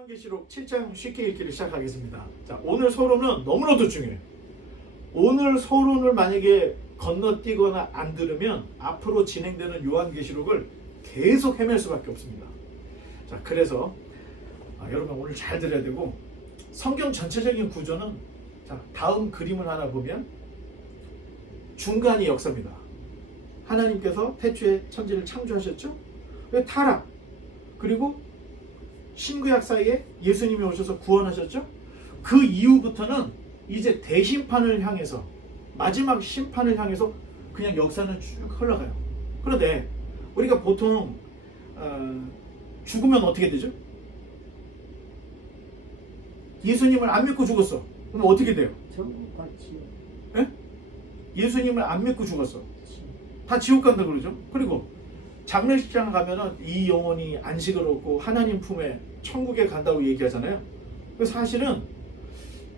요한계시록 7장 쉽게 읽기를 시작하겠습니다. 자, 오늘 서론은 너무나도 중요해요. 오늘 서론을 만약에 건너뛰거나 안 들으면 앞으로 진행되는 요한계시록을 계속 헤맬 수밖에 없습니다. 자, 그래서 여러분 오늘 잘 들어야 되고, 성경 전체적인 구조는 자, 다음 그림을 하나 보면 중간이 역사입니다. 하나님께서 태초에 천지를 창조하셨죠? 타락, 그리고 신구약 사이에 예수님이 오셔서 구원하셨죠? 그 이후부터는 이제 대심판을 향해서, 마지막 심판을 향해서 그냥 역사는 쭉 흘러가요. 그런데 우리가 보통 죽으면 어떻게 되죠? 예수님을 안 믿고 죽었어. 그럼 어떻게 돼요? 천국 같이. 예? 예수님을 안 믿고 죽었어. 다 지옥 간다 그러죠. 그리고 장례식장 가면은 이 영혼이 안식을 얻고 하나님 품에 천국에 간다고 얘기하잖아요. 그래서 사실은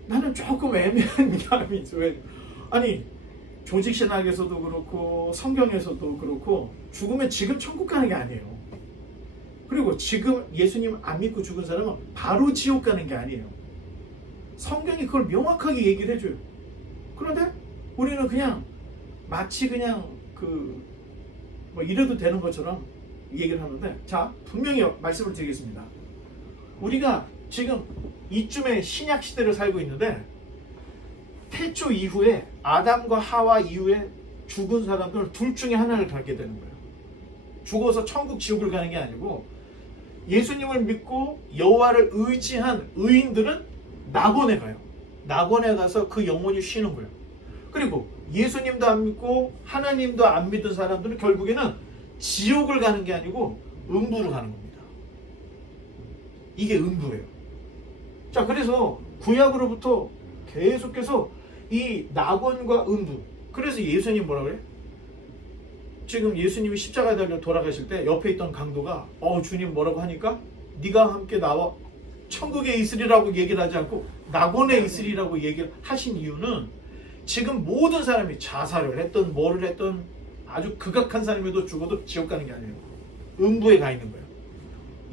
나는 조금 애매한 감이 있어요. 아니, 조직신학에서도 그렇고 성경에서도 그렇고 죽으면 지금 천국 가는 게 아니에요. 그리고 지금 예수님 안 믿고 죽은 사람은 바로 지옥 가는 게 아니에요. 성경이 그걸 명확하게 얘기를 해줘요. 그런데 우리는 그냥 마치 그냥 뭐 이래도 되는 것처럼 얘기를 하는데, 자, 분명히 말씀을 드리겠습니다. 우리가 지금 이쯤에 신약 시대를 살고 있는데, 태초 이후에 아담과 하와 이후에 죽은 사람들 둘 중에 하나를 갖게 되는 거예요. 죽어서 천국 지옥을 가는 게 아니고, 예수님을 믿고 여호와를 의지한 의인들은 낙원에 가요. 낙원에 가서 그 영혼이 쉬는 거예요. 그리고 예수님도 안 믿고 하나님도 안 믿은 사람들은 결국에는 지옥을 가는 게 아니고 음부로 가는 겁니다. 이게 음부예요. 자, 그래서 구약으로부터 계속해서 이 낙원과 음부, 그래서 예수님 뭐라 그래? 지금 예수님이 십자가에 달려 돌아가실 때 옆에 있던 강도가 주님 뭐라고 하니까 네가 함께 나와 천국에 있으리라고 얘기를 하지 않고 낙원에 있으리라고 얘기를 하신 이유는, 지금 모든 사람이 자살을 했던 뭐를 했던 아주 극악한 사람에도 죽어도 지옥 가는 게 아니에요. 음부에 가 있는 거예요.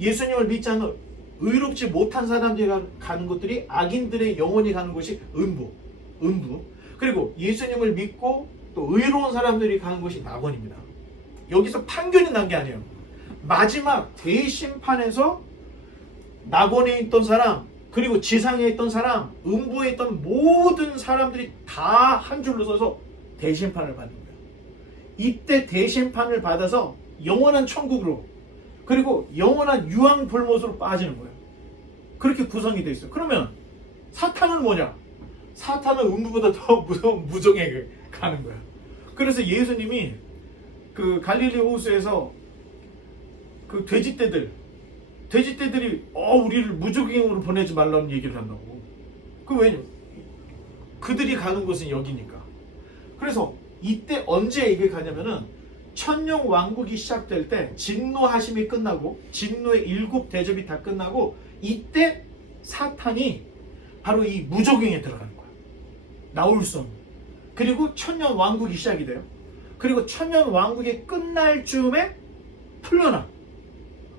예수님을 믿지 않는 의롭지 못한 사람들이 가는 곳들이, 악인들의 영혼이 가는 곳이 음부. 그리고 예수님을 믿고 또 의로운 사람들이 가는 곳이 낙원입니다. 여기서 판결이 난 게 아니에요. 마지막 대심판에서 낙원에 있던 사람, 그리고 지상에 있던 사람, 음부에 있던 모든 사람들이 다 한 줄로 서서 대심판을 받는 거예요. 이때 대심판을 받아서 영원한 천국으로, 그리고 영원한 유황불못으로 빠지는 거예요. 그렇게 구성이 되어 있어요. 그러면 사탄은 뭐냐? 사탄은 음부보다 더 무서운 무정에 가는 거야. 그래서 예수님이 그 갈릴리 호수에서 그 돼지떼들이 우리를 무적행으로 보내지 말라는 얘기를 한다고. 그 왜냐? 그들이 가는 곳은 여기니까. 그래서 이때 언제 이게 가냐면은 천년 왕국이 시작될 때, 진노하심이 끝나고 진노의 7 대접이 다 끝나고, 이때 사탄이 바로 이 무적행에 들어가는 거야. 나올 수 없는. 그리고 천년 왕국이 시작이 돼요. 그리고 천년 왕국이 끝날 즈음에 풀려나.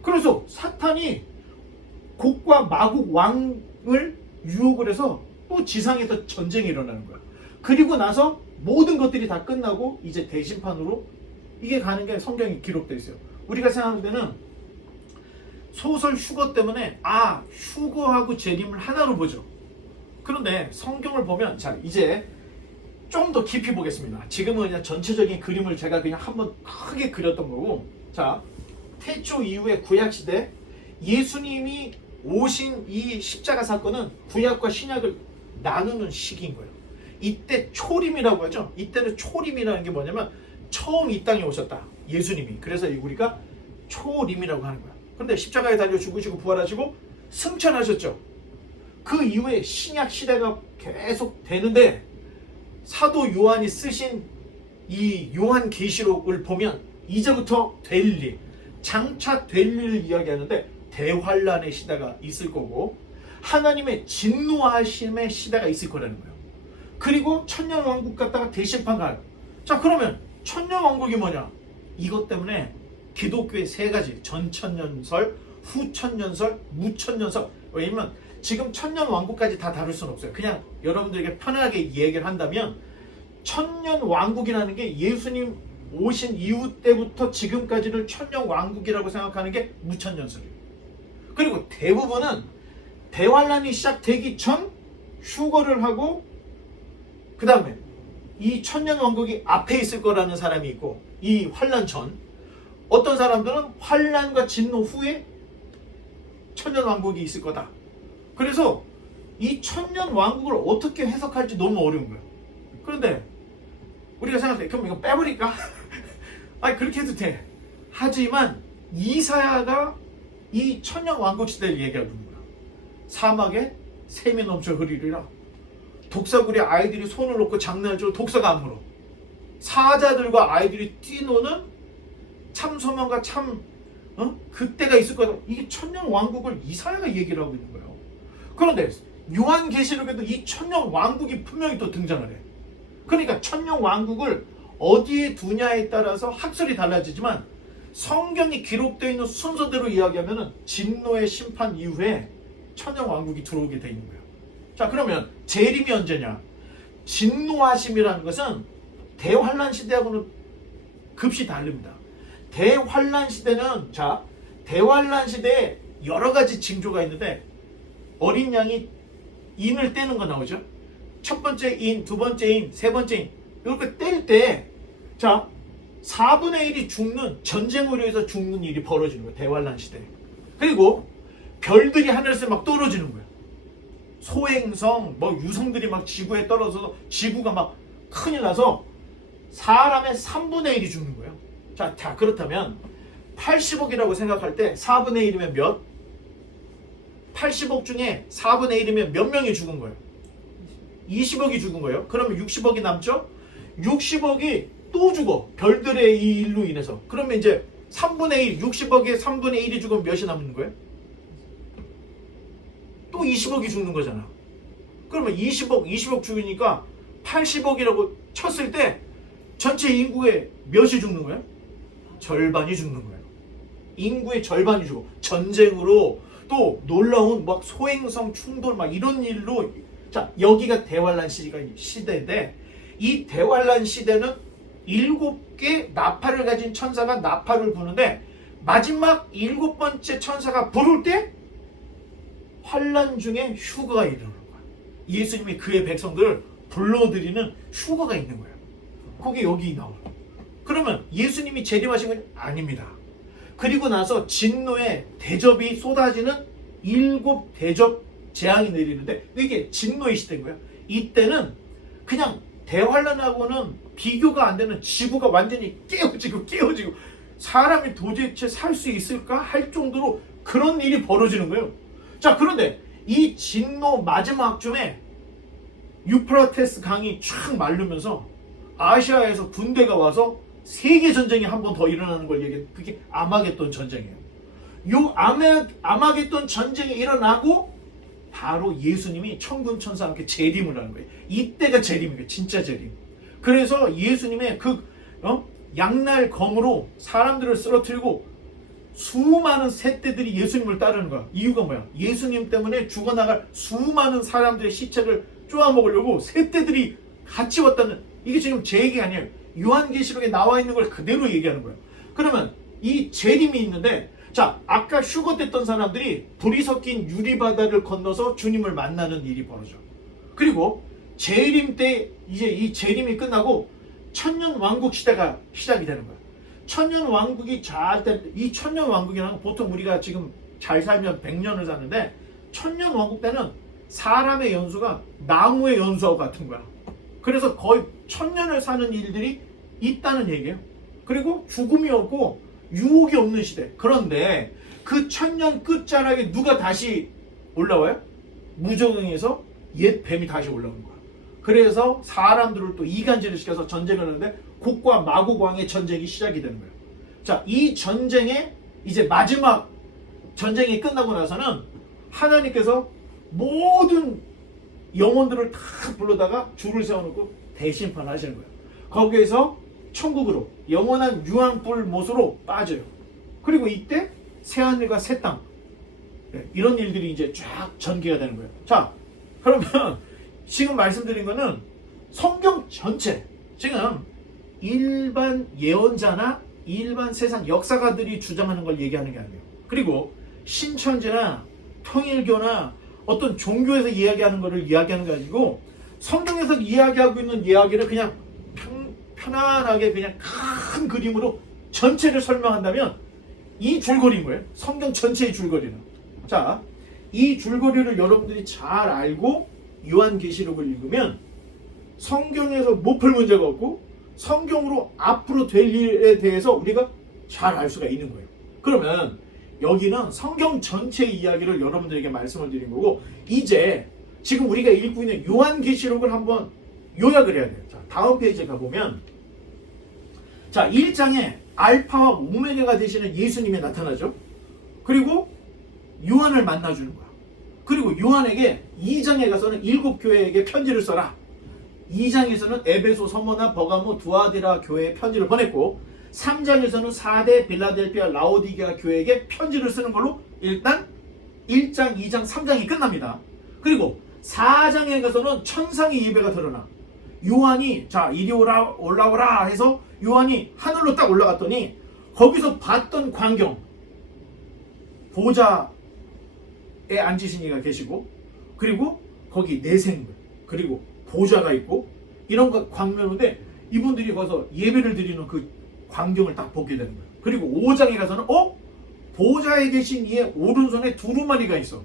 그래서 사탄이 곡과 마국 왕을 유혹을 해서 또 지상에서 전쟁이 일어나는 거야. 그리고 나서 모든 것들이 다 끝나고 이제 대심판으로 이게 가는 게 성경에 기록되어 있어요. 우리가 생각할 때는 소설 휴거 때문에 휴거하고 재림을 하나로 보죠. 그런데 성경을 보면, 자, 이제 좀 더 깊이 보겠습니다. 지금은 그냥 전체적인 그림을 제가 그냥 한번 크게 그렸던 거고, 자, 태초 이후의 구약시대, 예수님이 오신 이 십자가 사건은 구약과 신약을 나누는 시기인 거예요. 이때 초림이라고 하죠. 이때는 초림이라는 게 뭐냐면 처음 이 땅에 오셨다, 예수님이. 그래서 우리가 초림이라고 하는 거야. 그런데 십자가에 달려 죽으시고 부활하시고 승천하셨죠. 그 이후에 신약 시대가 계속 되는데, 사도 요한이 쓰신 이 요한계시록을 보면 이제부터 될 일, 장차 될 일을 이야기하는데, 대환란의 시대가 있을 거고 하나님의 진노하심의 시대가 있을 거라는 거예요. 그리고 천년 왕국 갔다가 대심판 가요. 자, 그러면 천년 왕국이 뭐냐? 이것 때문에 기독교의 3가지, 전천년설, 후천년설, 무천년설, 왜냐면 지금 천년 왕국까지 다 다룰 수는 없어요. 그냥 여러분들에게 편하게 얘기를 한다면 천년 왕국이라는 게 예수님 오신 이후 때부터 지금까지를 천년 왕국이라고 생각하는 게 무천년설이에요. 그리고 대부분은 대환란이 시작되기 전 휴거를 하고 그 다음에 이 천년 왕국이 앞에 있을 거라는 사람이 있고 이 환란 전 어떤 사람들은 환란과 진노 후에 천년 왕국이 있을 거다. 그래서 이 천년 왕국을 어떻게 해석할지 너무 어려운 거예요. 그런데 우리가 생각할 때 그럼 이거 빼버릴까? 아니 그렇게 해도 돼. 하지만 이사야가 이 천년 왕국 시대를 얘기하고 있는 거야. 사막에 샘이 넘쳐 흐르리라. 독사굴에 아이들이 손을 놓고 장난을 치고 독사가 안 물어. 사자들과 아이들이 뛰노는 참 소망과 참 그때가 있을 거다. 이게 천년 왕국을 이사야가 얘기를 하고 있는 거예요. 그런데 요한계시록에도 이 천년 왕국이 분명히 또 등장을 해. 그러니까 천년 왕국을 어디에 두냐에 따라서 학설이 달라지지만 성경이 기록되어 있는 순서대로 이야기하면 진노의 심판 이후에 천년 왕국이 들어오게 돼 있는 거예요. 자, 그러면 재림이 언제냐? 진노하심이라는 것은 대환란 시대하고는 급시 다릅니다. 대환란 시대는 대환란 시대에 여러 가지 징조가 있는데 어린 양이 인을 떼는 거 나오죠. 첫 번째 인, 두 번째 인, 세 번째 인 이렇게 뗄 때 4분의 1이 죽는 전쟁으로 해서 죽는 일이 벌어지는 거예요. 대환란 시대. 그리고 별들이 하늘에서 막 떨어지는 거예요. 소행성, 유성들이 막 지구에 떨어져서 지구가 막 큰일 나서 사람의 3분의 1이 죽는 거예요. 자, 그렇다면 80억이라고 생각할 때 4분의 1이면 몇? 80억 중에 4분의 1이면 몇 명이 죽은 거예요? 20억이 죽은 거예요. 그러면 60억이 남죠? 60억이 또 죽어. 별들의 이 일로 인해서. 그러면 이제 3분의 1, 60억에 3분의 1이 죽으면 몇이 남는 거예요? 또 20억이 죽는 거잖아. 그러면 20억 죽으니까 80억이라고 쳤을 때 전체 인구의 몇이 죽는 거예요? 절반이 죽는 거예요. 인구의 절반이 죽어. 전쟁으로 또 놀라운 소행성 충돌 이런 일로. 자, 여기가 대환란 시대인데 이 대환란 시대는 7개 나팔을 가진 천사가 나팔을 부는데 마지막 7번째 천사가 부를 때 환란 중에 휴거가 일어나는 거야. 예수님이 그의 백성들을 불러들이는 휴거가 있는 거예요. 그게 여기 나와요. 그러면 예수님이 재림하신 건 아닙니다. 그리고 나서 진노의 대접이 쏟아지는 7 대접 재앙이 내리는데 이게 진노의 시대인 거예요. 이때는 그냥 대환란하고는 비교가 안 되는 지구가 완전히 깨어지고 사람이 도대체 살 수 있을까 할 정도로 그런 일이 벌어지는 거예요. 자, 그런데 이 진노 마지막쯤에 유프라테스 강이 쫙 마르면서 아시아에서 군대가 와서 세계 전쟁이 한 번 더 일어나는 걸 얘기해요. 그게 아마겟돈 전쟁이에요. 요 아마겟돈 전쟁이 일어나고 바로 예수님이 천군 천사와 함께 재림을 하는 거예요. 이때가 재림이에요. 진짜 재림. 그래서 예수님의 양날 검으로 사람들을 쓰러뜨리고 수많은 새떼들이 예수님을 따르는 거야. 이유가 뭐야? 예수님 때문에 죽어나갈 수많은 사람들의 시체를 쪼아먹으려고 새떼들이 같이 왔다는, 이게 지금 제 얘기가 아니에요. 요한계시록에 나와 있는 걸 그대로 얘기하는 거예요. 그러면 이 재림이 있는데, 자, 아까 휴거됐던 사람들이 불이 섞인 유리바다를 건너서 주님을 만나는 일이 벌어져. 그리고 재림 때 이제 이 재림이 끝나고 천년 왕국 시대가 시작이 되는 거야. 천년 왕국이 잘 때, 이 천년 왕국이라는 건 보통 우리가 지금 잘 살면 100년을 사는데, 천년 왕국 때는 사람의 연수가 나무의 연수하고 같은 거야. 그래서 거의 1000년을 사는 일들이 있다는 얘기예요. 그리고 죽음이 없고 유혹이 없는 시대. 그런데 그 1000년 끝자락에 누가 다시 올라와요? 무적응에서 옛 뱀이 다시 올라오는 거야. 그래서 사람들을 또 이간질을 시켜서 전쟁을 하는데 곡과 마곡 왕의 전쟁이 시작이 되는 거예요. 자, 이 전쟁의 이제 마지막 전쟁이 끝나고 나서는 하나님께서 모든 영혼들을 다 불러다가 줄을 세워놓고 대심판을 하시는 거예요. 거기에서 천국으로 영원한 유황불 못으로 빠져요. 그리고 이때 새하늘과 새 땅, 네, 이런 일들이 이제 쫙 전개가 되는 거예요. 자, 그러면 지금 말씀드린 거는 성경 전체, 지금 일반 예언자나 일반 세상 역사가들이 주장하는 걸 얘기하는 게 아니에요. 그리고 신천지나 통일교나 어떤 종교에서 이야기하는 거를 이야기하는 게 아니고 성경에서 이야기하고 있는 이야기를 그냥 편안하게 그냥 큰 그림으로 전체를 설명한다면 이 줄거리인 거예요. 성경 전체의 줄거리는. 자, 이 줄거리를 여러분들이 잘 알고 요한계시록을 읽으면 성경에서 못 풀 문제가 없고 성경으로 앞으로 될 일에 대해서 우리가 잘 알 수가 있는 거예요. 그러면 여기는 성경 전체의 이야기를 여러분들에게 말씀을 드린 거고, 이제 지금 우리가 읽고 있는 요한계시록을 한번 요약을 해야 돼요. 자, 다음 페이지에 가보면, 자, 1장에 알파와 오메가가 되시는 예수님이 나타나죠. 그리고 요한을 만나주는 거야. 그리고 요한에게 2장에 가서는 7교회에게 편지를 써라. 2장에서는 에베소, 서머나, 버가모, 두아디라 교회에 편지를 보냈고, 3장에서는 4대 빌라델피아, 라오디게아 교회에게 편지를 쓰는 걸로 일단 1장, 2장, 3장이 끝납니다. 그리고 4장에 가서는 천상의 예배가 드러나. 요한이 자 이리 올라오라 해서 요한이 하늘로 딱 올라갔더니 거기서 봤던 광경, 보좌에 앉으신 이가 계시고, 그리고 거기 내생물, 그리고 보좌가 있고, 이런 광명인데 이분들이 거기서 예배를 드리는 그 광경을 딱 보게 되는 거예요. 그리고 5장에 가서는 보좌에 계신 이의 오른손에 두루마리가 있어.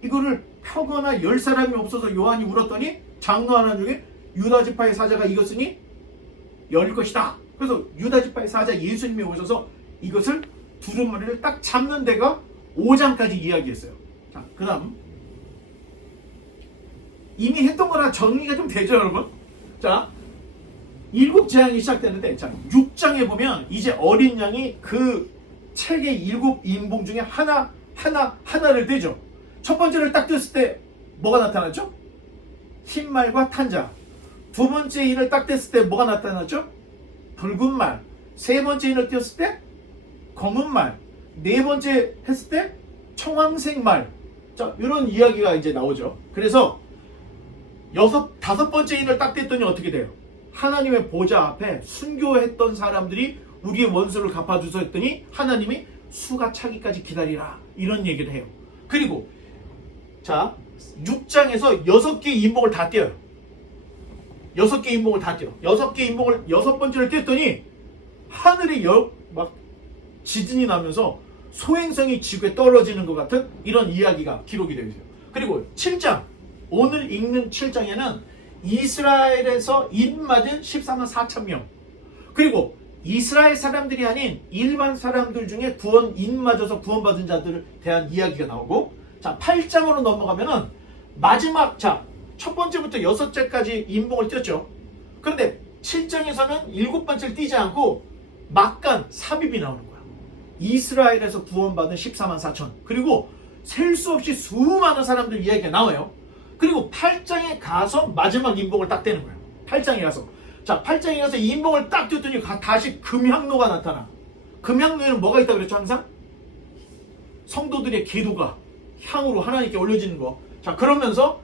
이거를 펴거나 열 사람이 없어서 요한이 울었더니 장로 하나 중에 유다지파의 사자가 이것으니 열릴 것이다. 그래서 유다지파의 사자 예수님이 오셔서 이것을 두루마리를 딱 잡는 데가 5장까지 이야기했어요. 자, 그 다음 이미 했던 거라 정리가 좀 되죠, 여러분? 자, 7 재앙이 시작되는데, 자, 6장에 보면 이제 어린 양이 그 책의 7 인봉 중에 하나를 떼죠. 첫 번째를 딱 뗐을 때 뭐가 나타났죠? 흰 말과 탄자. 두 번째 인을 딱 뗐을 때 뭐가 나타났죠? 붉은 말. 세 번째 인을 떼었을 때 검은 말. 네 번째 했을 때 청황색 말. 자, 이런 이야기가 이제 나오죠. 그래서 다섯 번째 인을 딱 뗐더니 어떻게 돼요? 하나님의 보좌 앞에 순교했던 사람들이 우리의 원수를 갚아주소 했더니 하나님이 수가 차기까지 기다리라, 이런 얘기를 해요. 그리고 자, 6장에서 6개의 인봉을 다 떼어요. 6개 인봉을 다 떼요. 6개 인봉을 6번째를 뗐더니 하늘에 막 지진이 나면서 소행성이 지구에 떨어지는 것 같은 이런 이야기가 기록이 되어 있어요. 그리고 7장, 오늘 읽는 7장에는 이스라엘에서 인 맞은 14만 4천 명, 그리고 이스라엘 사람들이 아닌 일반 사람들 중에 인 맞아서 구원받은 자들에 대한 이야기가 나오고, 자, 8장으로 넘어가면은 마지막, 자, 첫 번째부터 6제까지 인봉을 띄었죠. 그런데 7장에서는 7번째를 띄지 않고 막간 삽입이 나오는 거야. 이스라엘에서 구원받은 14만 4천, 그리고 셀 수 없이 수많은 사람들 이야기가 나와요. 그리고 8장에 가서 마지막 인봉을 딱 떼는 거예요. 8장에 가서. 자, 8장에 가서 인봉을 딱 떼더니 다시 금향로가 나타나. 금향로에는 뭐가 있다고 그랬죠, 항상? 성도들의 기도가 향으로 하나님께 올려지는 거. 자, 그러면서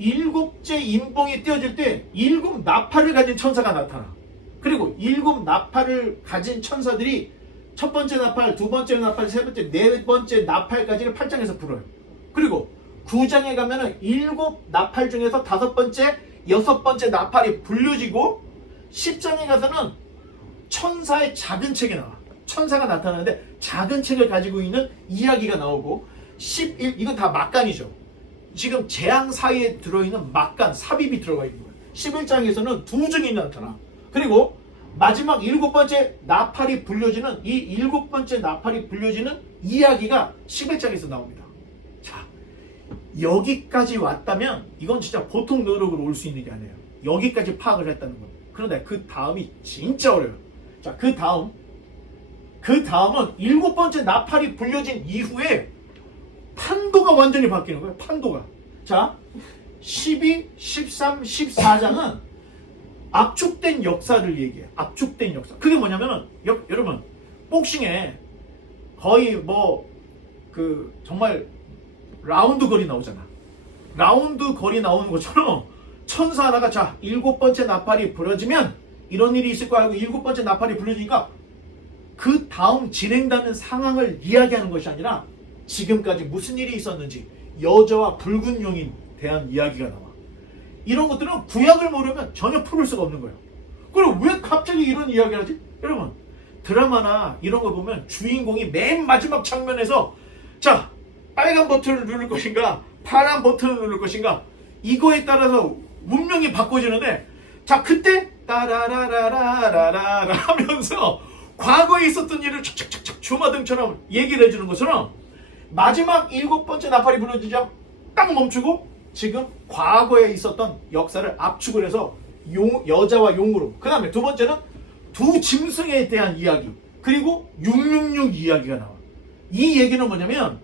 7째 인봉이 떼어질 때 7 나팔을 가진 천사가 나타나. 그리고 7 나팔을 가진 천사들이 첫 번째 나팔, 두 번째 나팔, 세 번째, 네 번째 나팔까지를 8장에서 불어요. 그리고 9장에 가면은 7 나팔 중에서 5번째, 6번째 나팔이 불려지고, 10장에 가서는 천사의 작은 책이 나와. 천사가 나타나는데 작은 책을 가지고 있는 이야기가 나오고, 11, 이건 다 막간이죠. 지금 재앙 사이에 들어있는 막간, 삽입이 들어가 있는 거예요. 11장에서는 두 증이 나타나. 그리고 마지막 7번째 나팔이 불려지는, 이 7번째 나팔이 불려지는 이야기가 11장에서 나옵니다. 자, 여기까지 왔다면 이건 진짜 보통 노력으로 올 수 있는 게 아니에요. 여기까지 파악을 했다는 거예요. 그런데 그 다음이 진짜 어려워요. 자, 그 다음은 7번째 나팔이 불려진 이후에 판도가 완전히 바뀌는 거예요. 판도가. 자, 12, 13, 14장은 압축된 역사를 얘기해요. 압축된 역사. 그게 뭐냐면은 여러분, 복싱에 거의 뭐 그 정말 라운드 거리 나오잖아. 라운드 거리 나오는 것처럼 천사 하나가 자 7번째 나팔이 부러지면 이런 일이 있을 거야 하고 7번째 나팔이 불려지니까 그 다음 진행되는 상황을 이야기하는 것이 아니라 지금까지 무슨 일이 있었는지 여자와 붉은 용에 대한 이야기가 나와. 이런 것들은 구약을 모르면 전혀 풀을 수가 없는 거예요. 그럼 왜 갑자기 이런 이야기를 하지? 여러분 드라마나 이런 거 보면 주인공이 맨 마지막 장면에서 자 빨간 버튼을 누를 것인가 파란 버튼을 누를 것인가 이거에 따라서 운명이 바꿔지는데 자 그때 따라라라라라라 하면서 과거에 있었던 일을 착착착착 주마등처럼 얘기를 해주는 것처럼 마지막 7번째 나팔이 불어지자 딱 멈추고 지금 과거에 있었던 역사를 압축을 해서 여자와 용으로 그 다음에 두 번째는 두 짐승에 대한 이야기 그리고 666 이야기가 나와. 이 얘기는 뭐냐면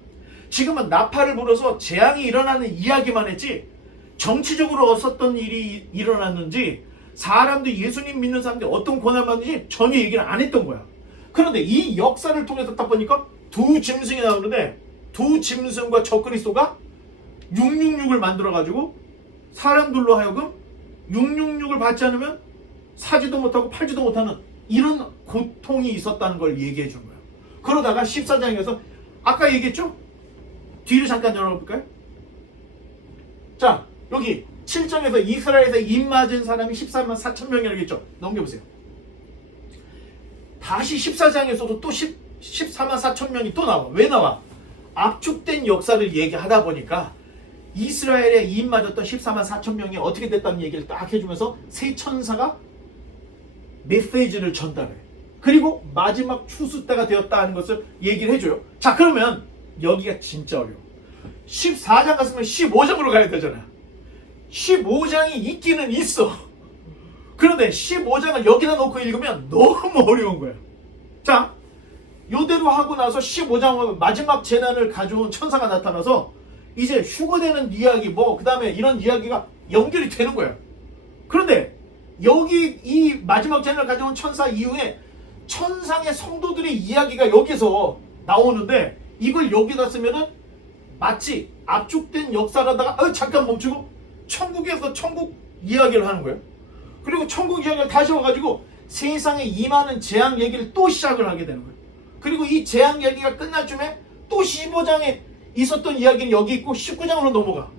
지금은 나팔을 불어서 재앙이 일어나는 이야기만 했지 정치적으로 어떤 일이 일어났는지 사람들이 예수님 믿는 사람들이 어떤 고난을 받는지 전혀 얘기를 안 했던 거야. 그런데 이 역사를 통해서 딱 보니까 두 짐승이 나오는데 두 짐승과 적그리스도가 666을 만들어가지고 사람들로 하여금 666을 받지 않으면 사지도 못하고 팔지도 못하는 이런 고통이 있었다는 걸 얘기해 준 거예요. 그러다가 14장에서 아까 얘기했죠? 뒤를 잠깐 열어볼까요? 자 여기 7장에서 이스라엘에서 입 맞은 사람이 14만 4천 명이라고 했죠. 넘겨보세요. 다시 14장에서도 또 14만 4천 명이 또 나와. 왜 나와? 압축된 역사를 얘기하다 보니까 이스라엘에 입 맞았던 14만 4천 명이 어떻게 됐다는 얘기를 딱 해주면서 세 천사가 메시지를 전달해. 그리고 마지막 추수 때가 되었다는 것을 얘기를 해줘요. 자 그러면 여기가 진짜 어려워. 14장 갔으면 15장으로 가야 되잖아. 15장이 있기는 있어. 그런데 15장을 여기다 놓고 읽으면 너무 어려운 거야. 자 요대로 하고 나서 15장 하면 마지막 재난을 가져온 천사가 나타나서 이제 휴거되는 이야기 그 다음에 이런 이야기가 연결이 되는 거예요. 그런데 여기 이 마지막 재난을 가져온 천사 이후에 천상의 성도들의 이야기가 여기서 나오는데 이걸 여기다 쓰면은 마치 압축된 역사라다가 잠깐 멈추고 천국에서 천국 이야기를 하는 거예요. 그리고 천국 이야기를 다시 와가지고 세상에 임하는 재앙 얘기를 또 시작을 하게 되는 거예요. 그리고 이 재앙 얘기가 끝날 쯤에 또 15장에 있었던 이야기는 여기 있고 19장으로 넘어가.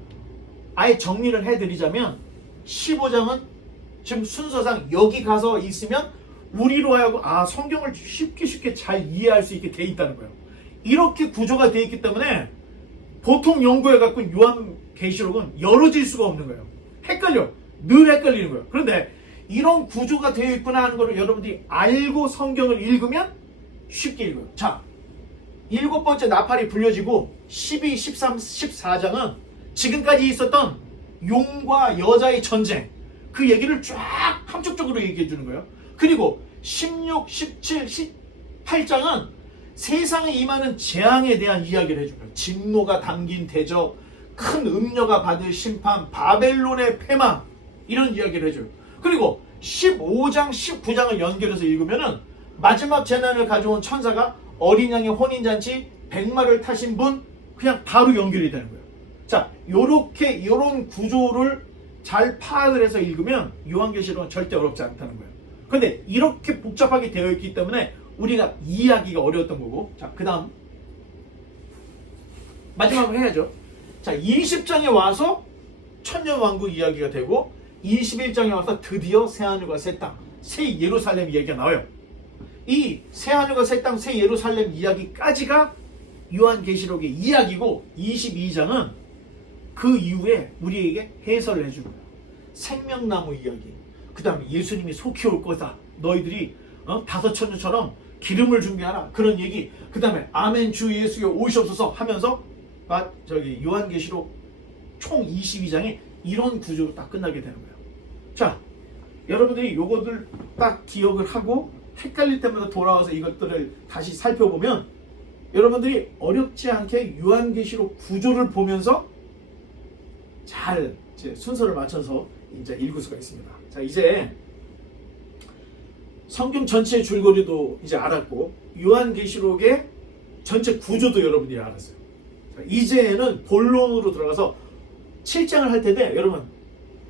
아예 정리를 해드리자면 15장은 지금 순서상 여기 가서 있으면 우리로 하여금 성경을 쉽게 잘 이해할 수 있게 돼 있다는 거예요. 이렇게 구조가 돼 있기 때문에 보통 연구해갖고 요한계시록은 열어질 수가 없는 거예요. 헷갈려. 늘 헷갈리는 거예요. 그런데 이런 구조가 되어 있구나 하는 거를 여러분들이 알고 성경을 읽으면 쉽게 읽어요. 자, 7번째 나팔이 불려지고 12, 13, 14장은 지금까지 있었던 용과 여자의 전쟁 그 얘기를 쫙 함축적으로 얘기해 주는 거예요. 그리고 16, 17, 18장은 세상에 임하는 재앙에 대한 이야기를 해줘요. 진노가 담긴 대적, 큰 음녀가 받을 심판, 바벨론의 패망 이런 이야기를 해줘요. 그리고 15장, 19장을 연결해서 읽으면은 마지막 재난을 가져온 천사가 어린 양의 혼인잔치 100마를 타신 분 그냥 바로 연결이 되는 거예요. 자, 요런 구조를 잘 파악을 해서 읽으면 요한계시록은 절대 어렵지 않다는 거예요. 근데 이렇게 복잡하게 되어 있기 때문에 우리가 이해하기가 어려웠던 거고. 자, 그 다음 마지막으로 해야죠. 자, 20장에 와서 천년왕국 이야기가 되고 21장에 와서 드디어 새하늘과 새 땅, 새 예루살렘 이야기가 나와요. 이 새하늘과 새 땅, 새 예루살렘 이야기까지가 요한계시록의 이야기고 22장은 그 이후에 우리에게 해설을 해주는 거예요. 생명나무 이야기, 그 다음에 예수님이 속히 올 거다. 너희들이 5천년처럼 기름을 준비하라. 그런 얘기. 그 다음에 아멘 주 예수여 오시옵소서 하면서 요한계시록 총 22장이 이런 구조로 딱 끝나게 되는 거예요. 자, 여러분들이 요것들 딱 기억을 하고 헷갈릴 때마다 돌아와서 이것들을 다시 살펴보면 여러분들이 어렵지 않게 요한계시록 구조를 보면서 잘 이제 순서를 맞춰서 이제 읽을 수가 있습니다. 자, 이제 성경 전체의 줄거리도 이제 알았고 요한계시록의 전체 구조도 여러분들이 알았어요. 이제는 본론으로 들어가서 7장을 할 텐데 여러분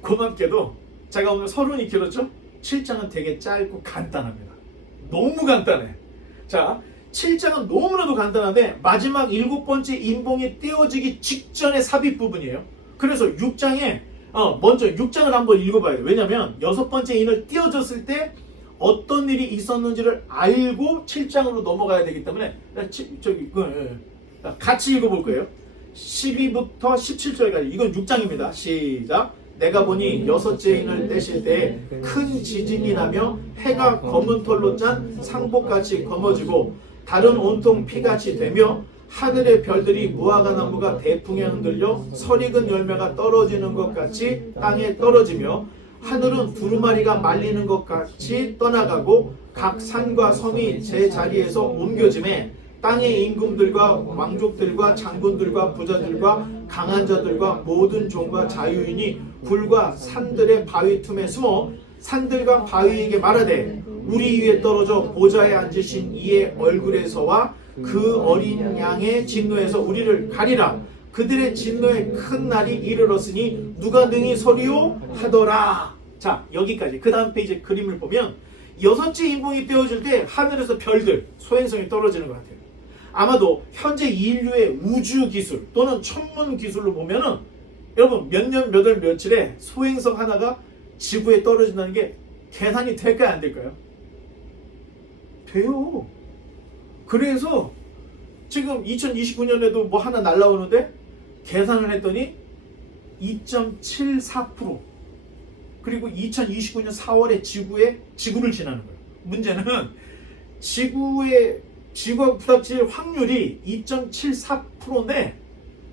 고맙게도 제가 오늘 서론이 길었죠? 7장은 되게 짧고 간단합니다. 너무 간단해. 자, 7장은 너무나도 간단한데 마지막 7번째 인봉이 떼어지기 직전의 삽입 부분이에요. 그래서 6장에 먼저 6장을 한번 읽어봐야 돼요. 왜냐면 6번째 인을 띄워줬을 때 어떤 일이 있었는지를 알고 7장으로 넘어가야 되기 때문에 같이 읽어볼 거예요. 12부터 17절까지. 이건 6장입니다. 시작. 내가 보니 6째 인을 떼실 때 큰 지진이 나며 해가 검은 털로 짠 상복같이 검어지고 달은 온통 피같이 되며 하늘의 별들이 무화과 나무가 대풍에 흔들려 설익은 열매가 떨어지는 것 같이 땅에 떨어지며 하늘은 두루마리가 말리는 것 같이 떠나가고 각 산과 섬이 제 자리에서 옮겨짐에 땅의 임금들과 왕족들과 장군들과 부자들과 강한 자들과 모든 종과 자유인이 굴과 산들의 바위 틈에 숨어 산들과 바위에게 말하되 우리 위에 떨어져 보좌에 앉으신 이의 얼굴에서와 그 어린 양의 진노에서 우리를 가리라. 그들의 진노의 큰 날이 이르렀으니 누가 능히 서리요 하더라. 자, 여기까지. 그 다음 페이지 그림을 보면 6째 인봉이 떼어질 때 하늘에서 별들, 소행성이 떨어지는 것 같아요. 아마도 현재 인류의 우주 기술 또는 천문 기술로 보면은 여러분 몇 년 몇 월 며칠에 소행성 하나가 지구에 떨어진다는 게 계산이 될까요 안 될까요? 돼요. 그래서 지금 2029년에도 뭐 하나 날라오는데 계산을 했더니 2.74% 그리고 2029년 4월에 지구를 지나는 거예요. 문제는 지구가 부닥칠 확률이 2.74%인데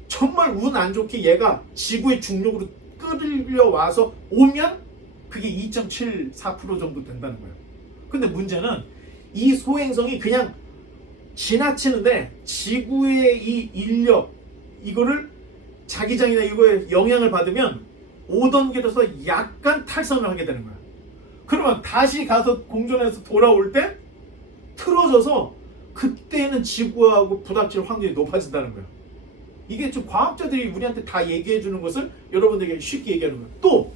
정말 운 안 좋게 얘가 지구의 중력으로 끌려와서 오면 그게 2.74% 정도 된다는 거예요. 근데 문제는 이 소행성이 그냥 지나치는데 지구의 이 인력 이거를 자기장이나 이거에 영향을 받으면 오던 길에서 약간 탈선을 하게 되는 거야. 그러면 다시 가서 공전에서 돌아올 때 틀어져서 그때는 지구하고 부닥칠 확률이 높아진다는 거야. 이게 좀 과학자들이 우리한테 다 얘기해 주는 것을 여러분들에게 쉽게 얘기하는 거야. 또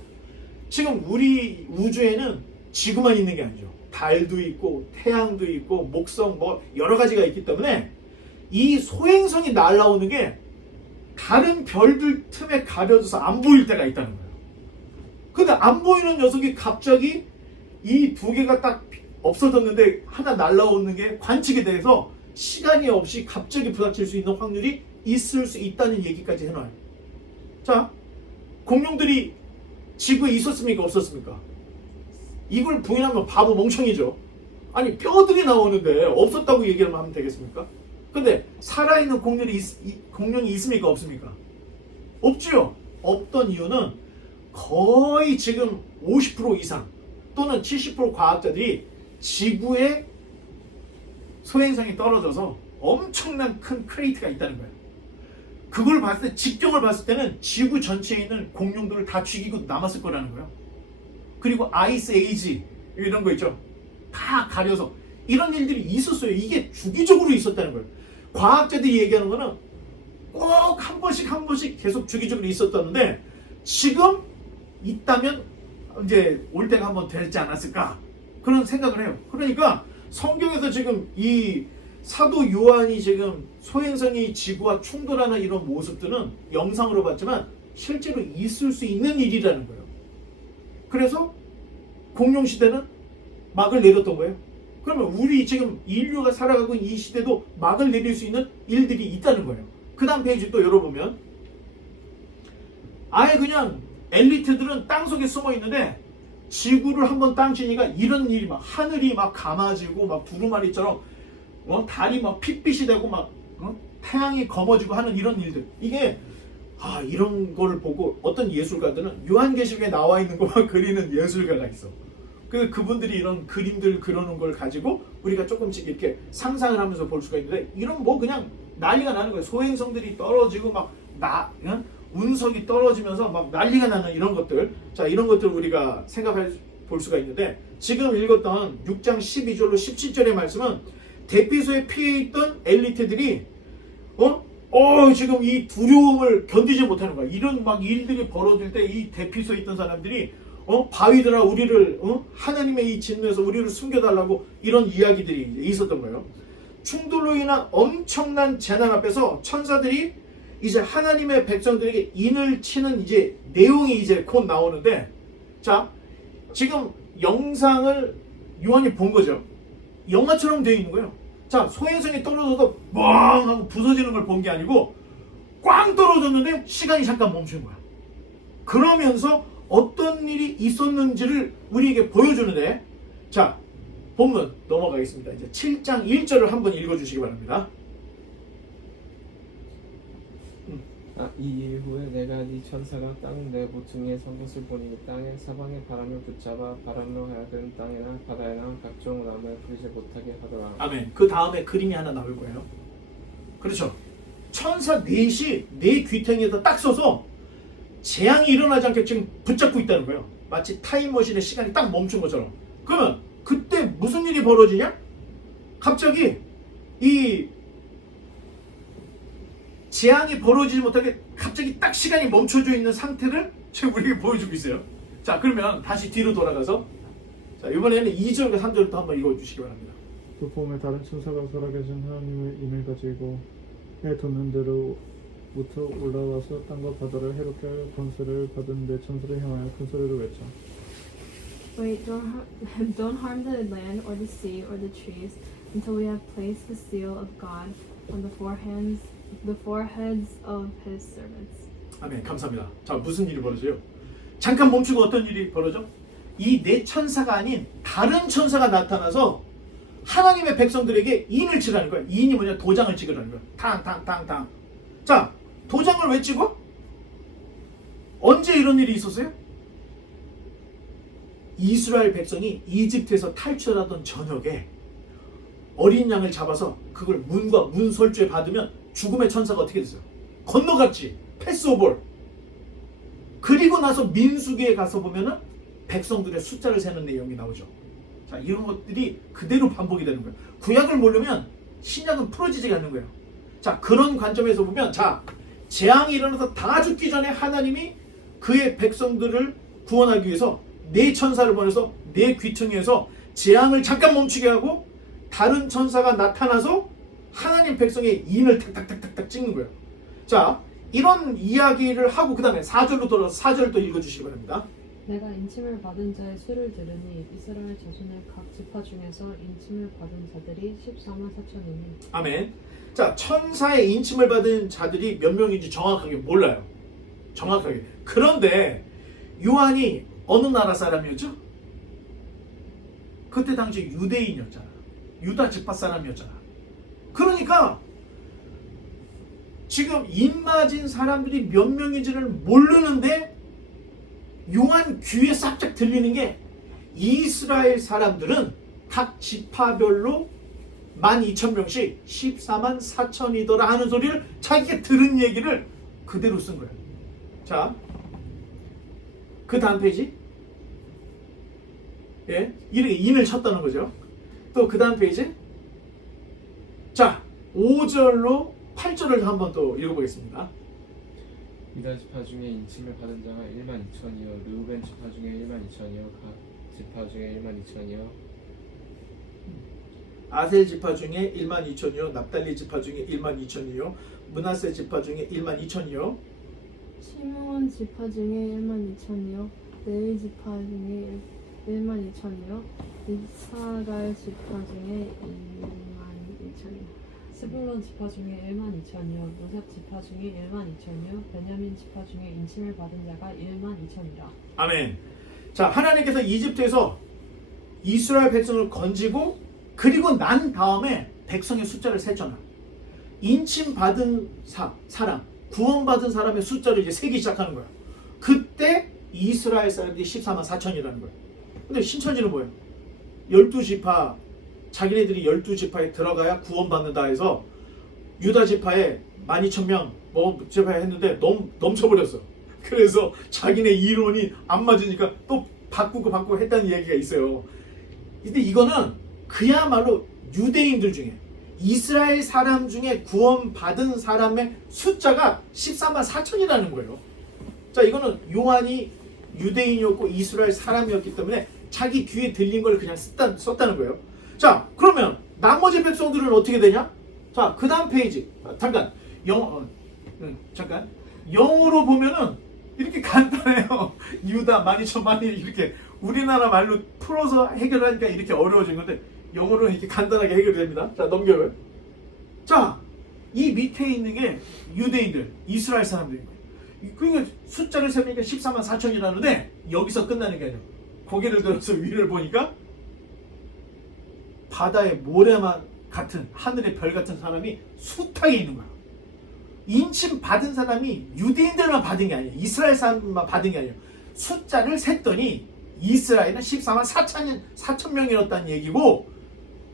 지금 우리 우주에는 지구만 있는 게 아니죠. 달도 있고 태양도 있고 목성 뭐 여러 가지가 있기 때문에 이 소행성이 날아오는 게 다른 별들 틈에 가려져서 안 보일 때가 있다는 거예요. 근데 안 보이는 녀석이 갑자기 이 두 개가 딱 없어졌는데 하나 날아오는 게 관측이 돼서 시간이 없이 갑자기 부닥칠 수 있는 확률이 있을 수 있다는 얘기까지 해놔요. 자, 공룡들이 지구에 있었습니까? 없었습니까? 이걸 부인하면 바보 멍청이죠. 아니 뼈들이 나오는데 없었다고 얘기를 하면 되겠습니까? 근데 살아있는 공룡이 있습니까? 없습니까? 없죠. 없던 이유는 거의 지금 50% 이상 또는 70% 과학자들이 지구에 소행성이 떨어져서 엄청난 큰 크레이트가 있다는 거예요. 그걸 봤을 때 직경을 봤을 때는 지구 전체에 있는 공룡들을 다 죽이고 남았을 거라는 거예요. 그리고 아이스 에이지 이런 거 있죠. 다 가려서 이런 일들이 있었어요. 이게 주기적으로 있었다는 거예요. 과학자들이 얘기하는 거는 꼭 한 번씩 계속 주기적으로 있었다는데 지금 있다면 이제 올 때가 한번 되지 않았을까 그런 생각을 해요. 그러니까 성경에서 지금 이 사도 요한이 지금 소행성이 지구와 충돌하는 이런 모습들은 영상으로 봤지만 실제로 있을 수 있는 일이라는 거예요. 그래서 공룡 시대는 막을 내렸던 거예요. 그러면 우리 지금 인류가 살아가고 있는 이 시대도 막을 내릴 수 있는 일들이 있다는 거예요. 그 다음 페이지 또 열어보면 아예 그냥 엘리트들은 땅속에 숨어 있는데 지구를 한번 땅 치니까 이런 일이 막 하늘이 막 감아지고 막 두루마리처럼 달이 막 핏빛이 되고 막 태양이 검어지고 하는 이런 일들. 이게 이런 거를 보고 어떤 예술가들은 요한계시록에 나와 있는 것만 그리는 예술가가 있어. 그분들이 이런 그림들 그려놓은 걸 가지고 우리가 조금씩 이렇게 상상을 하면서 볼 수가 있는데 이런 뭐 그냥 난리가 나는 거예요. 소행성들이 떨어지고 막 운석이 떨어지면서 막 난리가 나는 이런 것들. 자, 이런 것들 우리가 생각해 볼 수가 있는데 지금 읽었던 6장 12절로 17절의 말씀은 대피소에 피해 있던 엘리트들이 지금 이 두려움을 견디지 못하는 거야. 이런 막 일들이 벌어질 때 이 대피소에 있던 사람들이 바위들아 우리를 하나님의 이 진노에서 우리를 숨겨달라고 이런 이야기들이 있었던 거예요. 충돌로 인한 엄청난 재난 앞에서 천사들이 이제 하나님의 백성들에게 인을 치는 이제 내용이 이제 곧 나오는데, 자, 지금 영상을 요한이 본 거죠. 영화처럼 되어 있는 거예요. 자, 소행성이 떨어져서 뻥 하고 부서지는 걸 본 게 아니고 꽝 떨어졌는데 시간이 잠깐 멈춘 거야. 그러면서 어떤 일이 있었는지를 우리에게 보여주는데, 자, 본문 넘어가겠습니다. 이제 7장 1절을 한번 읽어주시기 바랍니다. 이 일 후에 내가 네 천사가 땅 내 모퉁이에 선 것을 보니 땅의 사방의 바람을 붙잡아 바람으로 하여금 땅이나 바다에나 각종 나무에 풀리지 못하게 하더라. 아멘. 그 다음에 그림이 하나 나올 거예요. 그렇죠. 천사 넷이 네 귀퉁이에다 딱 서서 재앙이 일어나지 않게 지금 붙잡고 있다는 거예요. 마치 타임머신의 시간이 딱 멈춘 것처럼. 그러면 그때 무슨 일이 벌어지냐? 갑자기 이 재앙이 벌어지지 못하게 갑자기 딱 시간이 멈춰져 있는 상태를 지금 우리에게 보여주고 있어요. 자, 그러면 다시 뒤로 돌아가서, 자, 이번에는 2절과 3절부터 한번 읽어주시기 바랍니다. 그 봄에 다른 천사가 살아계신 하나님의 임을 가지고 해 돋는 대로부터 올라와서 땅과 바다를 해롭게 할 권세를 받은 내 천사를 향하여 큰 소리로 외쳐. Wait, don't harm the land or the sea or the trees until we have placed the seal of God on the foreheads of His servants. 아멘. 감사합니다. 자, 무슨 일이 벌어져요? 잠깐 멈추고 어떤 일이 벌어져? 이 네 천사가 아닌 다른 천사가 나타나서 하나님의 백성들에게 인을 치라는 거야. 인이 뭐냐? 도장을 찍으라는 거야. 탕탕탕탕. 자, 도장을 왜 찍어? 언제 이런 일이 있었어요? 이스라엘 백성이 이집트에서 탈출하던 저녁에 어린 양을 잡아서 그걸 문과 문설주에 받으면 죽음의 천사가 어떻게 됐어요? 건너갔지. 패스오버. 그리고 나서 민수기에 가서 보면은 백성들의 숫자를 세는 내용이 나오죠. 자, 이런 것들이 그대로 반복이 되는 거예요. 구약을 모르면 신약은 풀어지지 않는 거예요. 자, 그런 관점에서 보면, 자, 재앙이 일어나서 다 죽기 전에 하나님이 그의 백성들을 구원하기 위해서 네 천사를 보내서 네 귀퉁이에서 재앙을 잠깐 멈추게 하고 다른 천사가 나타나서 하나님 백성의 인을 탁탁탁탁탁 찍는 거예요. 자, 이런 이야기를 하고 그 다음에 4절로 돌아서 4절을 또 읽어주시기 바랍니다. 내가 인침을 받은 자의 수를 들으니 이스라엘 자손의 각 지파 중에서 인침을 받은 자들이 14만 4천이니. 아멘. 자, 천사의 인침을 받은 자들이 몇 명인지 정확하게 몰라요. 정확하게. 그런데 요한이 어느 나라 사람이었죠? 그때 당시 유대인이었잖아. 유다 지파 사람이었잖아. 그러니까 지금 인 맞은 사람들이 몇 명인지를 모르는데 요한 귀에 싹짝 들리는 게 이스라엘 사람들은 각 지파별로 12,000명씩 14만 4천이더라 하는 소리를 자기가 들은 얘기를 그대로 쓴 거예요. 자, 그 다음 페이지. 예, 이렇게 인을 쳤다는 거죠. 또 그 다음 페이지. 자, 5절로 8절을 한번 또 읽어보겠습니다. 유다 지파 중에 인침을 받은 자가 1만 2천이요 르우벤 지파 중에 1만 2천이요 각 지파 중에 1만 2천이요 아셀 지파 중에 1만 2천이요 납달리 지파 중에 1만 2천이요 므낫세 지파 중에 1만 2천이요 시므온 지파 중에 1만 2천이요 레위 지파 중에 1만 2천이요 이사갈 지파 중에 2만 2천이요 스불론 지파 중에 1만 2천이요 요셉 지파 중에 1만 2천이요 베냐민 지파 중에 인침을 받은 자가 1만 2천이라. 아멘. 자, 하나님께서 이집트에서 이스라엘 백성을 건지고 그리고 난 다음에 백성의 숫자를 셌잖아. 인침 받은 사람, 구원받은 사람의 숫자를 이제 세기 시작하는 거야. 그때 이스라엘 사람들이 14만 4천이라는 거야. 근데 신천지는 뭐예요? 12지파, 자기네들이 12지파에 들어가야 구원받는다 해서 유다 지파에 12,000명 뭐 지파에 했는데 넘쳐버렸어. 그래서 자기네 이론이 안 맞으니까 또 바꾸고 했다는 얘기가 있어요. 근데 이거는 그야말로 유대인들 중에 이스라엘 사람 중에 구원받은 사람의 숫자가 14만 4천이라는 거예요. 자, 이거는 요한이 유대인이었고 이스라엘 사람이었기 때문에 자기 귀에 들린 걸 그냥 썼다는 거예요. 자, 그러면 나머지 백성들은 어떻게 되냐? 자, 그 다음 페이지. 잠깐. 잠깐. 영어로 보면은 이렇게 간단해요. 유다, 12,000만이 이렇게 우리나라 말로 풀어서 해결하니까 이렇게 어려워진 건데 영어로는 이렇게 간단하게 해결이 됩니다. 자, 넘겨요. 자, 이 밑에 있는 게 유대인들, 이스라엘 사람들이에요. 그러니까 숫자를 세니까 14만 4천이라는데 여기서 끝나는 게 아니에요. 고개를 들어서 위를 보니까 바다의 모래만 같은, 하늘의 별 같은 사람이 숱하게 있는 거야. 인침 받은 사람이 유대인들만 받은 게 아니에요. 이스라엘 사람만 받은 게 아니에요. 숫자를 셌더니 이스라엘은 14만 4천 명이었다는 얘기고,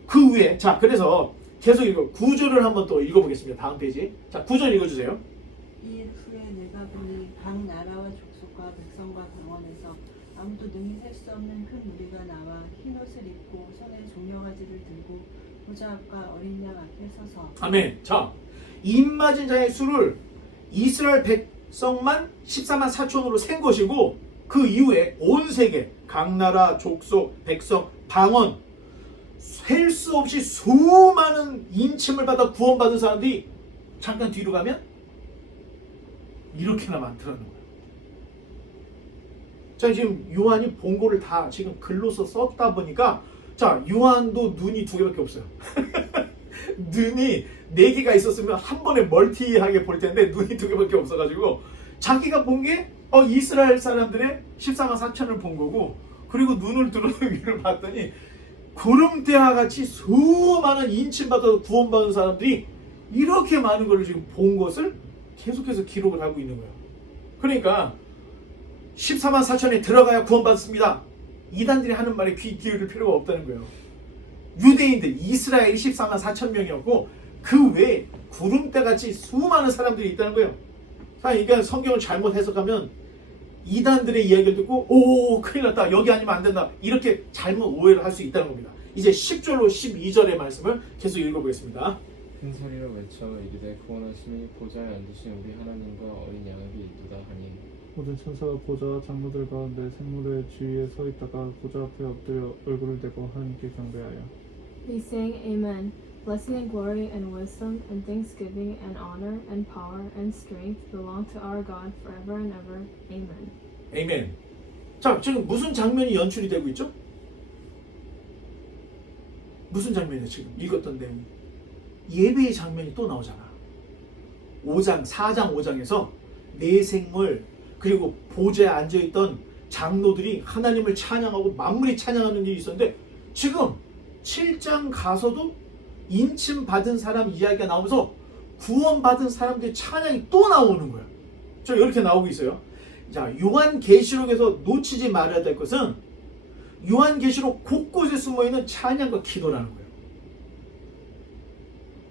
그 위에, 자, 그래서 계속 이거 구절을 한번 또 읽어보겠습니다. 다음 페이지. 자, 구절 읽어주세요. 이일 후에 내가 보니 각 나라와 족속과 백성과 방언에서 아무도 능히 셀 수 없는 큰 무리가 나와 흰 옷을 입고 손에 종려가지를 들고 보좌 앞과 어린 양 앞에 서서. 아멘. 자, 입맞은 자의 수를 이스라엘 백성만 14만 4천으로 센 것이고, 그 이후에 온 세계 각 나라 족속 백성 방언 셀 수 없이 수많은 인침을 받아 구원받은 사람들이 잠깐 뒤로 가면 이렇게나 많더라는 거예요. 자, 지금 요한이 본 거를 다 지금 글로서 썼다 보니까, 자, 요한도 눈이 2개밖에 없어요. 눈이 4개가 있었으면 한 번에 멀티하게 볼 텐데 눈이 2개밖에 없어가지고 자기가 본 게 이스라엘 사람들의 14만 4천을 본 거고, 그리고 눈을 들어서 위를 봤더니 구름대와 같이 수많은 인침받아서 구원받은 사람들이 이렇게 많은 걸 지금 본 것을 계속해서 기록을 하고 있는 거예요. 그러니까 14만 4천에 들어가야 구원받습니다. 이단들이 하는 말에 귀 기울일 필요가 없다는 거예요. 유대인들, 이스라엘이 14만 4천 명이었고 그 외에 구름대같이 수많은 사람들이 있다는 거예요. 그러니까 성경을 잘못 해석하면 이단들의 이야기를 듣고 오, 큰일 났다, 여기 아니면 안 된다, 이렇게 잘못 오해를 할 수 있다는 겁니다. 이제 10절로 12절의 말씀을 계속 읽어보겠습니다. 큰 소리로 외쳐 이르되 구원하심이 보좌에 앉으신 우리 하나님과 어린 양에게 있도다 하니, 모든 천사가 보좌와 장로들과 내 생물의 주위에 서 있다가 보좌 앞에 엎드려 얼굴을 대고 하나님께 경배하여 They sang Amen. Blessing and glory and wisdom and thanksgiving and honor and power and strength belong to our God forever and ever. Amen. 아멘. 자, 지금 무슨 장면이 연출이 되고 있죠? 무슨 장면이에요? 지금 읽었던 내용. 예배의 장면이 또 나오잖아. 4장 5장에서 내 생물 그리고 보좌에 앉아있던 장로들이 하나님을 찬양하고 만물이 찬양하는 일이 있었는데, 지금 7장 가서도 인침 받은 사람 이야기가 나오면서 구원받은 사람들의 찬양이 또 나오는 거예요. 자, 이렇게 나오고 있어요. 자, 요한계시록에서 놓치지 말아야 될 것은 요한계시록 곳곳에 숨어있는 찬양과 기도라는 거예요.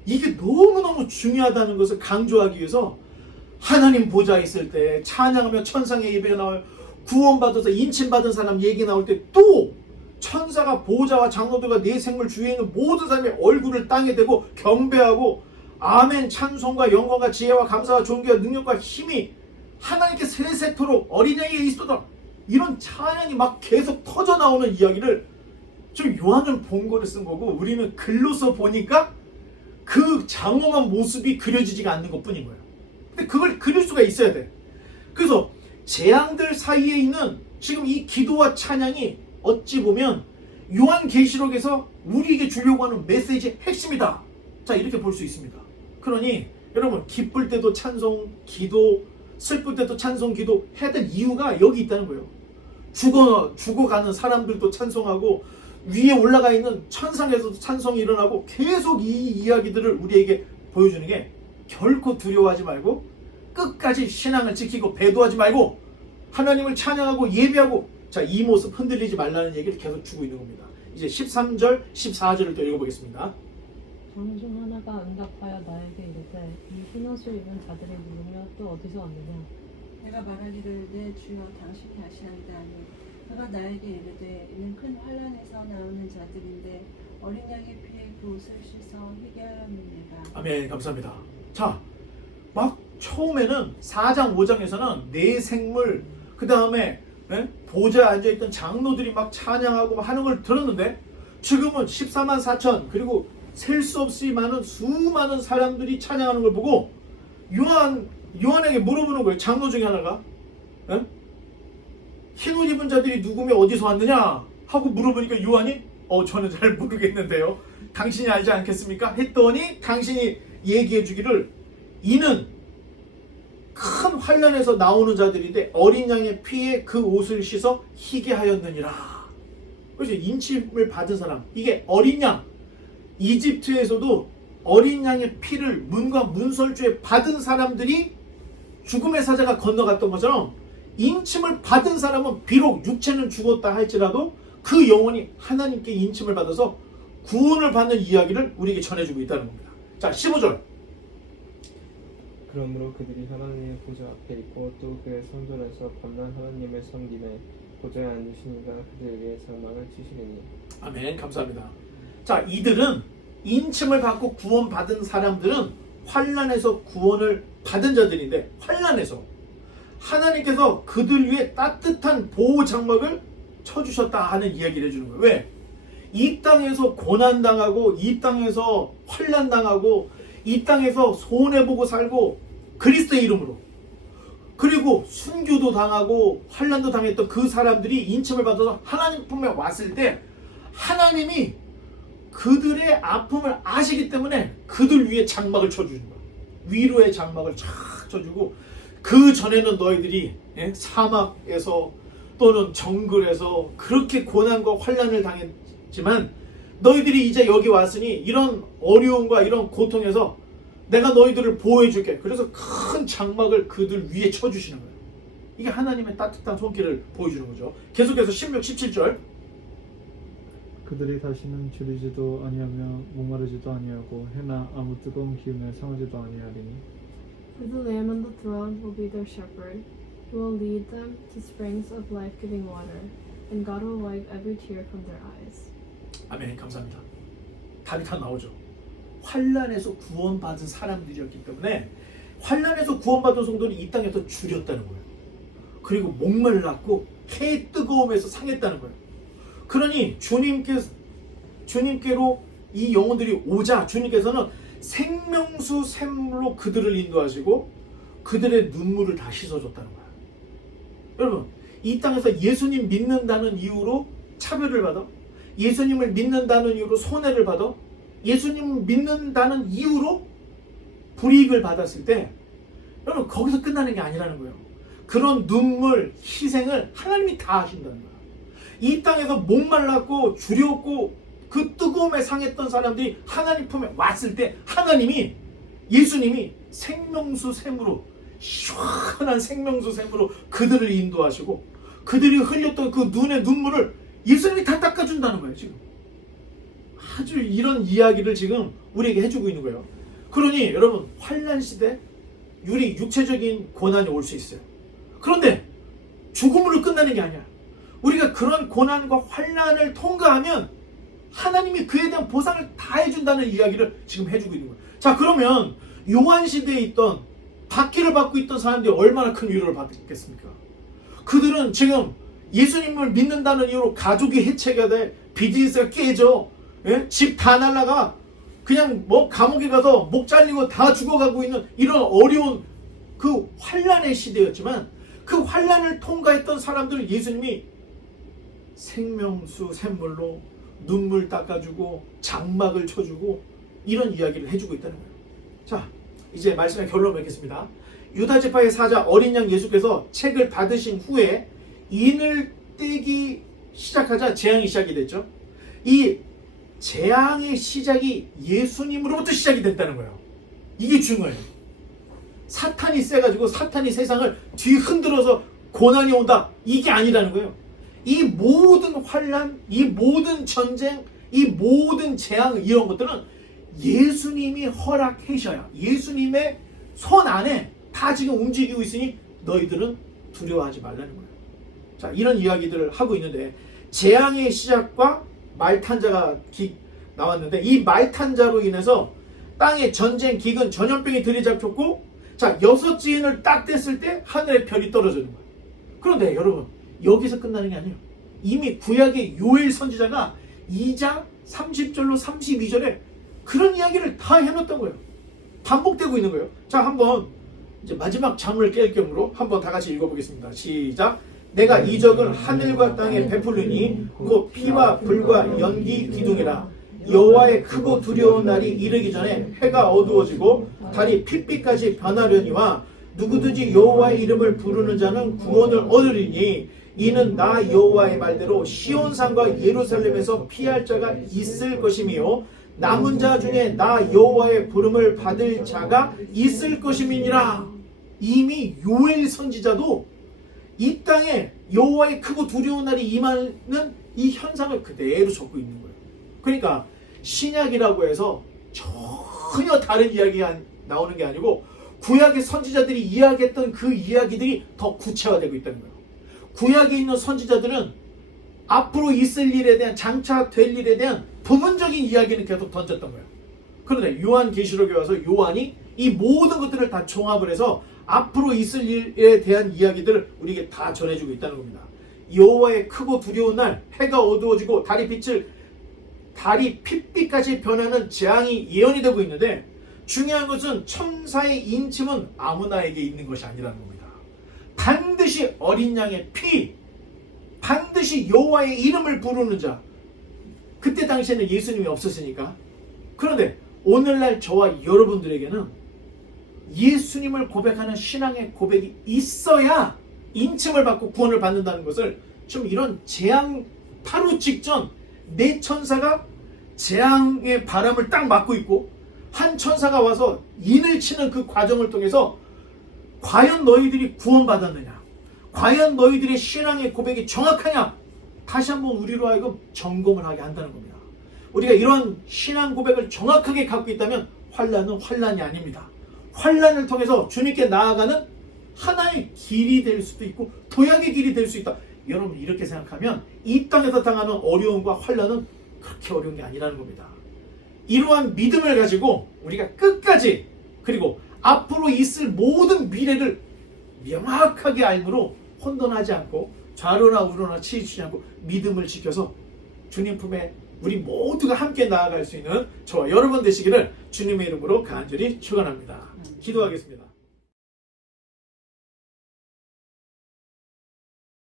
이게 너무너무 중요하다는 것을 강조하기 위해서 하나님 보좌에 있을 때 찬양하며 천상의 예배가 나와요. 구원받아서 인침받은 사람 얘기 나올 때 또 천사가 보좌와 장로들과 내 생물 주위에 있는 모든 사람의 얼굴을 땅에 대고 경배하고 아멘, 찬송과 영광과 지혜와 감사와 존귀와 능력과 힘이 하나님께 세세토록 어린 양에게 있어도, 이런 찬양이 막 계속 터져 나오는 이야기를 좀 요한은 본 거를 쓴 거고, 우리는 글로서 보니까 그 장엄한 모습이 그려지지가 않는 것 뿐인 거예요. 근데 그걸 그릴 수가 있어야 돼. 그래서 재앙들 사이에 있는 지금 이 기도와 찬양이 어찌 보면 요한계시록에서 우리에게 주려고 하는 메시지의 핵심이다. 자, 이렇게 볼 수 있습니다. 그러니 여러분, 기쁠 때도 찬송, 기도, 슬플 때도 찬송, 기도 해야 될 이유가 여기 있다는 거예요. 죽어가는 사람들도 찬송하고 위에 올라가 있는 천상에서도 찬송이 일어나고, 계속 이 이야기들을 우리에게 보여주는 게, 결코 두려워하지 말고 끝까지 신앙을 지키고 배도하지 말고 하나님을 찬양하고 예배하고, 자, 이 모습 흔들리지 말라는 얘기를 계속 주고 있는 겁니다. 이제 13절, 14절을 또 읽어보겠습니다. 장중 하나가 응답하여 나에게 이르되 이 흰옷을 입은 자들이 누구며 또 어디서 왔느냐. 내가 말하기를 내 주여 당신이 하시나이다 하니, 그가 나에게 이르되 이는 큰 환란에서 나오는 자들인데 어린 양의 피에 그 옷을 씻어 희게 하였느니라. 아멘. 감사합니다. 자, 막 처음에는 4장 5장에서는 내 생물 그 다음에 보좌에 앉아있던 장로들이 막 찬양하고 막 하는 걸 들었는데 지금은 14만 4천 그리고 셀 수 없이 많은 수많은 사람들이 찬양하는 걸 보고 요한에게 물어보는 거예요. 장로 중에 하나가 흰옷 입은 자들이 누구며 어디서 왔느냐 하고 물어보니까 요한이 저는 잘 모르겠는데요. 당신이 알지 않겠습니까? 했더니 당신이 얘기해 주기를 이는 큰 환난에서 나오는 자들인데 어린 양의 피에 그 옷을 씻어 희게 하였느니라. 그래서 인침을 받은 사람, 이게 어린 양, 이집트에서도 어린 양의 피를 문과 문설주에 받은 사람들이 죽음의 사자가 건너갔던 것처럼 인침을 받은 사람은 비록 육체는 죽었다 할지라도 그 영혼이 하나님께 인침을 받아서 구원을 받는 이야기를 우리에게 전해주고 있다는 겁니다. 자, 15절. 그러므로 그들이 하나님의 보좌 앞에 있고 또 그의 성전에서 범난 하나님을 섬기매 보좌에 앉으신 이가 그들에게 장막을 치시리니. 아멘. 감사합니다. 자, 이들은 인침을 받고 구원받은 사람들은 환난에서 구원을 받은 자들인데 환난에서 하나님께서 그들 위해 따뜻한 보호 장막을 쳐주셨다 하는 이야기를 해주는 거예요. 왜? 이 땅에서 고난당하고 이 땅에서 환난당하고 이 땅에서 손해보고 살고 그리스도의 이름으로 그리고 순교도 당하고 환난도 당했던 그 사람들이 인침을 받아서 하나님 품에 왔을 때 하나님이 그들의 아픔을 아시기 때문에 그들 위에 장막을 쳐주는 거예요. 위로의 장막을 쫙 쳐주고 그 전에는 너희들이 사막에서 또는 정글에서 그렇게 고난과 환난을 당했지만 너희들이 이제 여기 왔으니 이런 어려움과 이런 고통에서 내가 너희들을 보호해 줄게. 그래서 큰 장막을 그들 위에 쳐주시는 거예요. 이게 하나님의 따뜻한 손길을 보여주는 거죠. 계속해서 16, 17절. 그들이 다시는 줄이지도 아니하며 목마르지도 아니하고 해나 아무 뜨거운 기운에 상하지도 아니하리니. For the Lamb on the throne will be their shepherd. He will lead them to springs of life-giving water, and God will wipe every tear from their eyes. 아멘. 감사합니다. 답이 다 나오죠. 환난에서 구원받은 사람들이었기 때문에 환난에서 구원받은 성도는 이 땅에서 줄였다는 거예요. 그리고 목말랐고 해의 뜨거움에서 상했다는 거예요. 그러니 주님께로 이 영혼들이 오자 주님께서는 생명수 샘물로 그들을 인도하시고 그들의 눈물을 다 씻어줬다는 거예요. 여러분, 이 땅에서 예수님 믿는다는 이유로 차별을 받아, 예수님을 믿는다는 이유로 손해를 받아, 예수님을 믿는다는 이유로 불이익을 받았을 때 여러분 거기서 끝나는 게 아니라는 거예요. 그런 눈물, 희생을 하나님이 다 하신다는 거예요. 이 땅에서 목말랐고 주렸고 그 뜨거움에 상했던 사람들이 하나님 품에 왔을 때 하나님이, 예수님이 생명수 샘으로, 시원한 생명수 샘으로 그들을 인도하시고 그들이 흘렸던 그 눈의 눈물을 예수님이 다 닦아준다는 거예요. 지금 아주 이런 이야기를 지금 우리에게 해주고 있는 거예요. 그러니 여러분, 환난 시대 우리 육체적인 고난이 올 수 있어요. 그런데 죽음으로 끝나는 게 아니야. 우리가 그런 고난과 환난을 통과하면 하나님이 그에 대한 보상을 다 해준다는 이야기를 지금 해주고 있는 거예요. 자, 그러면 요한 시대에 있던 박해를 받고 있던 사람들이 얼마나 큰 위로를 받겠습니까? 그들은 지금 예수님을 믿는다는 이유로 가족이 해체가 돼, 비즈니스가 깨져, 집 다 날라가, 그냥 뭐 감옥에 가서 목 잘리고 다 죽어가고 있는 이런 어려운 그 환난의 시대였지만 그 환난을 통과했던 사람들을 예수님이 생명수 샘물로 눈물 닦아주고 장막을 쳐주고 이런 이야기를 해주고 있다는 거예요. 자, 이제 말씀의 결론을 맺겠습니다. 유다지파의 사자 어린 양 예수께서 책을 받으신 후에 인을 떼기 시작하자 재앙이 시작이 됐죠. 이 재앙의 시작이 예수님으로부터 시작이 됐다는 거예요. 이게 중요해요. 사탄이 세가지고 사탄이 세상을 뒤흔들어서 고난이 온다, 이게 아니라는 거예요. 이 모든 환난, 이 모든 전쟁, 이 모든 재앙, 이런 것들은 예수님이 허락하셔야, 예수님의 손 안에 다 지금 움직이고 있으니 너희들은 두려워하지 말라는 거예요. 자, 이런 이야기들을 하고 있는데 재앙의 시작과 말탄자가 나왔는데 이 말탄 자로 인해서 땅에 전쟁, 기근, 전염병이 들이잡혔고 자 6지인을 딱 뗐을 때 하늘에 별이 떨어지는 거예요. 그런데 여러분 여기서 끝나는 게 아니에요. 이미 구약의 요엘 선지자가 2장 30절로 32절에 그런 이야기를 다 해놓았던 거예요. 반복되고 있는 거예요. 자 한번 이제 마지막 잠을 깰 겸으로 한번 다 같이 읽어보겠습니다. 시작. 내가 이적을 하늘과 땅에 베풀리니 곧 피와 불과 연기 기둥이라. 여호와의 크고 두려운 날이 이르기 전에 해가 어두워지고 달이 핏빛까지 변하려니와 누구든지 여호와의 이름을 부르는 자는 구원을 얻으리니 이는 나 여호와의 말대로 시온산과 예루살렘에서 피할 자가 있을 것이며 남은 자 중에 나 여호와의 부름을 받을 자가 있을 것임이니라. 이미 요엘 선지자도 이 땅에 여호와의 크고 두려운 날이 임하는 이 현상을 그대로 적고 있는 거예요. 그러니까 신약이라고 해서 전혀 다른 이야기가 나오는 게 아니고 구약의 선지자들이 이야기했던 그 이야기들이 더 구체화되고 있다는 거예요. 구약에 있는 선지자들은 앞으로 있을 일에 대한 장차 될 일에 대한 부분적인 이야기는 계속 던졌던 거예요. 그런데 요한계시록에 와서 요한이 이 모든 것들을 다 종합을 해서 앞으로 있을 일에 대한 이야기들을 우리에게 다 전해주고 있다는 겁니다. 여호와의 크고 두려운 날 해가 어두워지고 달이 핏빛까지 변하는 재앙이 예언이 되고 있는데 중요한 것은 천사의 인침은 아무나에게 있는 것이 아니라는 겁니다. 반드시 어린 양의 피, 반드시 여호와의 이름을 부르는 자. 그때 당시에는 예수님이 없었으니까. 그런데 오늘날 저와 여러분들에게는 예수님을 고백하는 신앙의 고백이 있어야 인침을 받고 구원을 받는다는 것을 좀 이런 재앙 바로 직전 네 천사가 재앙의 바람을 딱 막고 있고 한 천사가 와서 인을 치는 그 과정을 통해서 과연 너희들이 구원받았느냐, 과연 너희들의 신앙의 고백이 정확하냐, 다시 한번 우리로 하여금 점검을 하게 한다는 겁니다. 우리가 이런 신앙 고백을 정확하게 갖고 있다면 환난은 환난이 아닙니다. 환난을 통해서 주님께 나아가는 하나의 길이 될 수도 있고 도약의 길이 될 수 있다. 여러분 이렇게 생각하면 이 땅에서 당하는 어려움과 환난은 그렇게 어려운 게 아니라는 겁니다. 이러한 믿음을 가지고 우리가 끝까지 그리고 앞으로 있을 모든 미래를 명확하게 알므로 혼돈하지 않고 좌로나 우로나 치우치지 않고 믿음을 지켜서 주님 품에 우리 모두가 함께 나아갈 수 있는 저와 여러분 되시기를 주님의 이름으로 간절히 축원합니다. 기도하겠습니다.